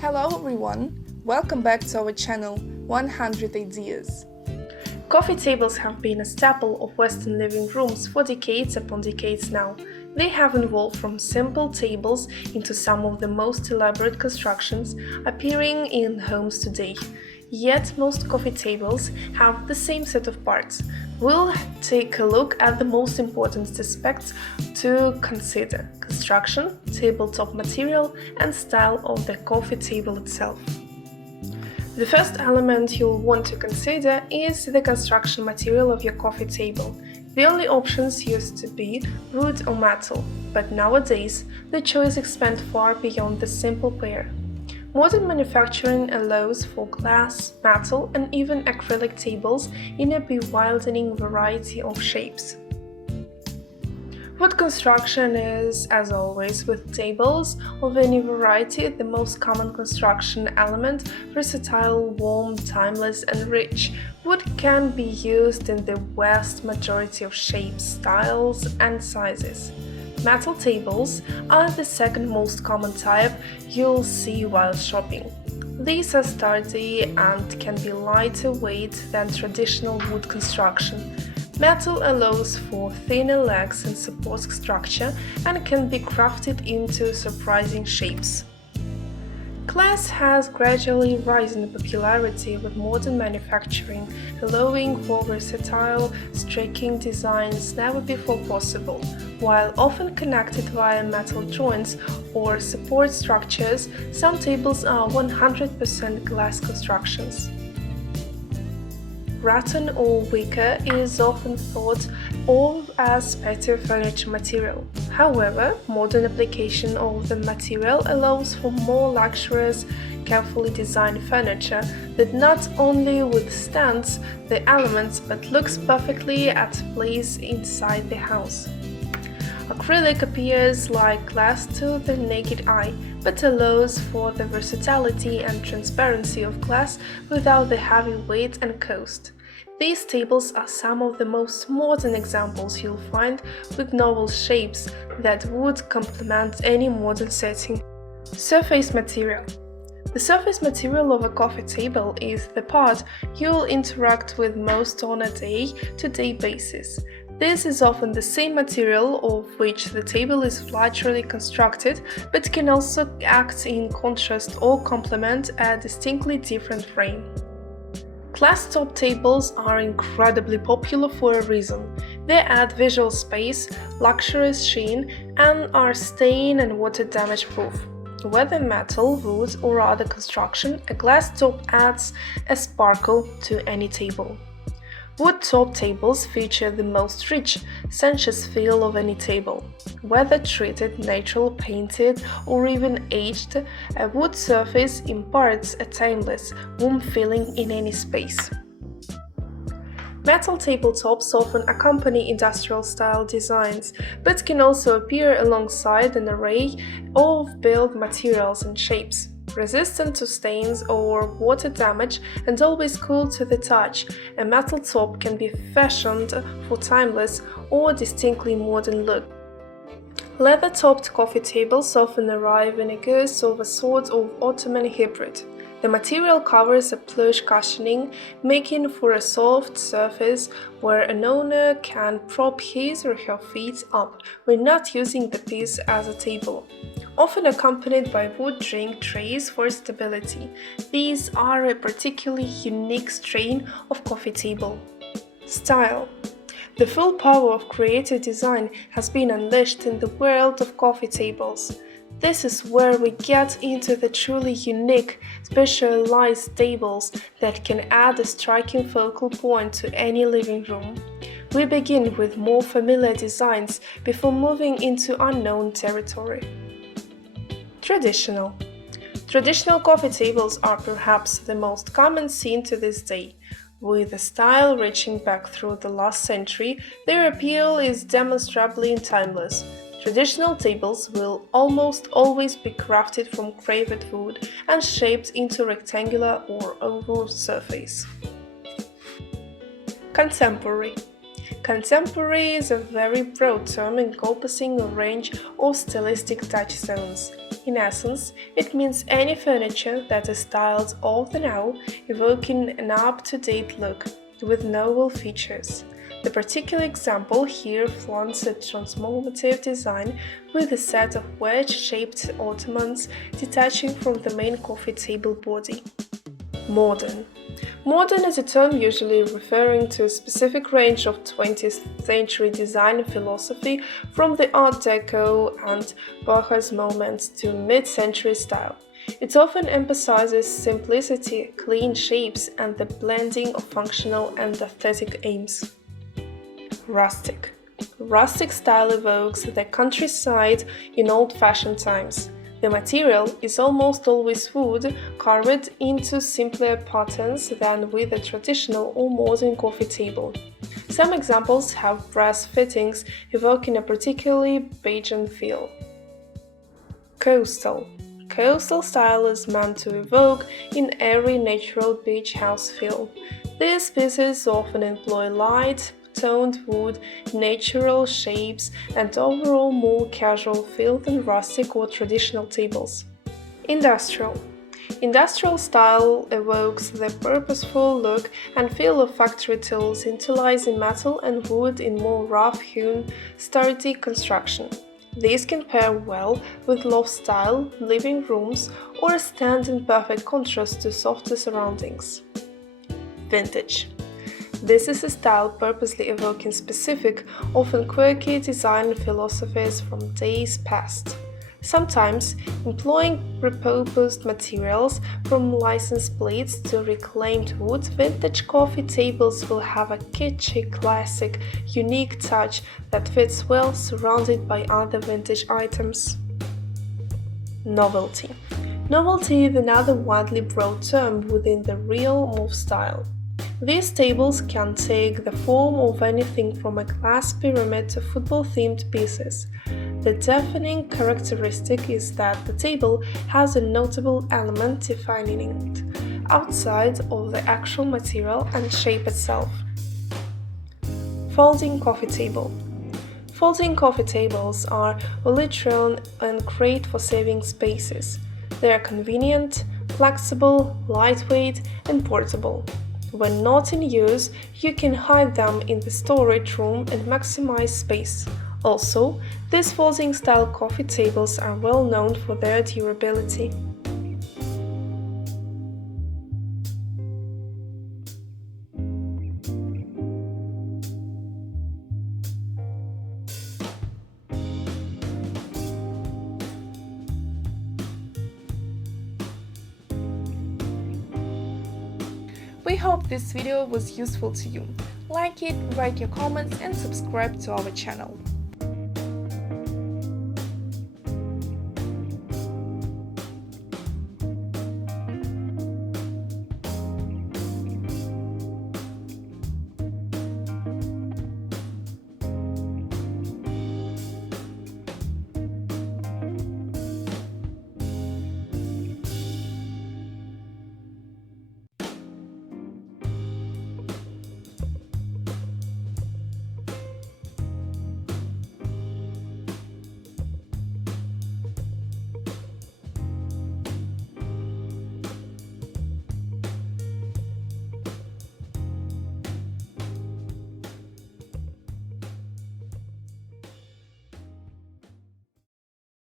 Hello everyone, welcome back to our channel 100 Ideas. Coffee tables have been a staple of Western living rooms for decades upon decades now. They have evolved from simple tables into some of the most elaborate constructions appearing in homes today. Yet most coffee tables have the same set of parts. We'll take a look at the most important aspects to consider: construction, tabletop material, and style of the coffee table itself. The first element you'll want to consider is the construction material of your coffee table. The only options used to be wood or metal, but nowadays the choice expands far beyond the simple pair. Modern manufacturing allows for glass, metal, and even acrylic tables in a bewildering variety of shapes. Wood construction is, as always with tables of any variety, the most common construction element, versatile, warm, timeless, and rich. Wood can be used in the vast majority of shapes, styles, and sizes. Metal tables are the second most common type you'll see while shopping. These are sturdy and can be lighter weight than traditional wood construction. Metal allows for thinner legs and supports structure and can be crafted into surprising shapes. Glass has gradually risen in popularity with modern manufacturing, allowing for versatile, striking designs never before possible. While often connected via metal joints or support structures, some tables are 100% glass constructions. Rattan or wicker is often thought of as better furniture material. However, modern application of the material allows for more luxurious, carefully designed furniture that not only withstands the elements but looks perfectly at place inside the house. Acrylic appears like glass to the naked eye, but allows for the versatility and transparency of glass without the heavy weight and cost. These tables are some of the most modern examples you'll find, with novel shapes that would complement any modern setting. Surface material. The surface material of a coffee table is the part you'll interact with most on a day-to-day basis. This is often the same material of which the table is largely constructed, but can also act in contrast or complement a distinctly different frame. Glass top tables are incredibly popular for a reason. They add visual space, luxurious sheen, and are stain and water damage proof. Whether metal, wood, or other construction, a glass top adds a sparkle to any table. Wood top tables feature the most rich, sensuous feel of any table. Whether treated, natural, painted, or even aged, a wood surface imparts a timeless, warm feeling in any space. Metal tabletops often accompany industrial-style designs, but can also appear alongside an array of built materials and shapes. Resistant to stains or water damage and always cool to the touch, a metal top can be fashioned for timeless or distinctly modern look. Leather-topped coffee tables often arrive in a guise of a sort of Ottoman hybrid. The material covers a plush cushioning, making for a soft surface where an owner can prop his or her feet up when not using the piece as a table. Often accompanied by wood drink trays for stability, these are a particularly unique strain of coffee table. Style. The full power of creative design has been unleashed in the world of coffee tables. This is where we get into the truly unique, specialized tables that can add a striking focal point to any living room. We begin with more familiar designs before moving into unknown territory. Traditional. Traditional coffee tables are perhaps the most common seen to this day. With a style reaching back through the last century, their appeal is demonstrably timeless. Traditional tables will almost always be crafted from carved wood and shaped into rectangular or oval surface. Contemporary. Contemporary is a very broad term encompassing a range of stylistic touchstones. In essence, it means any furniture that is styled of the now, evoking an up-to-date look with novel features. The particular example here flaunts a transformative design with a set of wedge-shaped ottomans detaching from the main coffee table body. Modern. Modern is a term usually referring to a specific range of 20th century design philosophy from the Art Deco and Bauhaus moments to mid-century style. It often emphasizes simplicity, clean shapes, and the blending of functional and aesthetic aims. Rustic. Rustic style evokes the countryside in old-fashioned times. The material is almost always wood, carved into simpler patterns than with a traditional or modern coffee table. Some examples have brass fittings evoking a particularly Bajan feel. Coastal. Coastal style is meant to evoke an airy natural beach house feel. These pieces often employ light, toned wood, natural shapes, and overall more casual feel than rustic or traditional tables. Industrial. Industrial style evokes the purposeful look and feel of factory tools utilizing metal and wood in more rough-hewn, sturdy construction. These can pair well with loft-style living rooms or stand in perfect contrast to softer surroundings. Vintage. This is a style purposely evoking specific, often quirky design philosophies from days past. Sometimes employing repurposed materials from licensed plates to reclaimed wood, vintage coffee tables will have a kitschy, classic, unique touch that fits well surrounded by other vintage items. Novelty. Novelty is another widely broad term within the realm of style. These tables can take the form of anything from a glass pyramid to football-themed pieces. The defining characteristic is that the table has a notable element defining it, outside of the actual material and shape itself. Folding coffee table. Folding coffee tables are literal and great for saving spaces. They are convenient, flexible, lightweight, and portable. When not in use, you can hide them in the storage room and maximize space. Also, these folding-style coffee tables are well known for their durability. We hope this video was useful to you. Like it, write your comments and subscribe to our channel.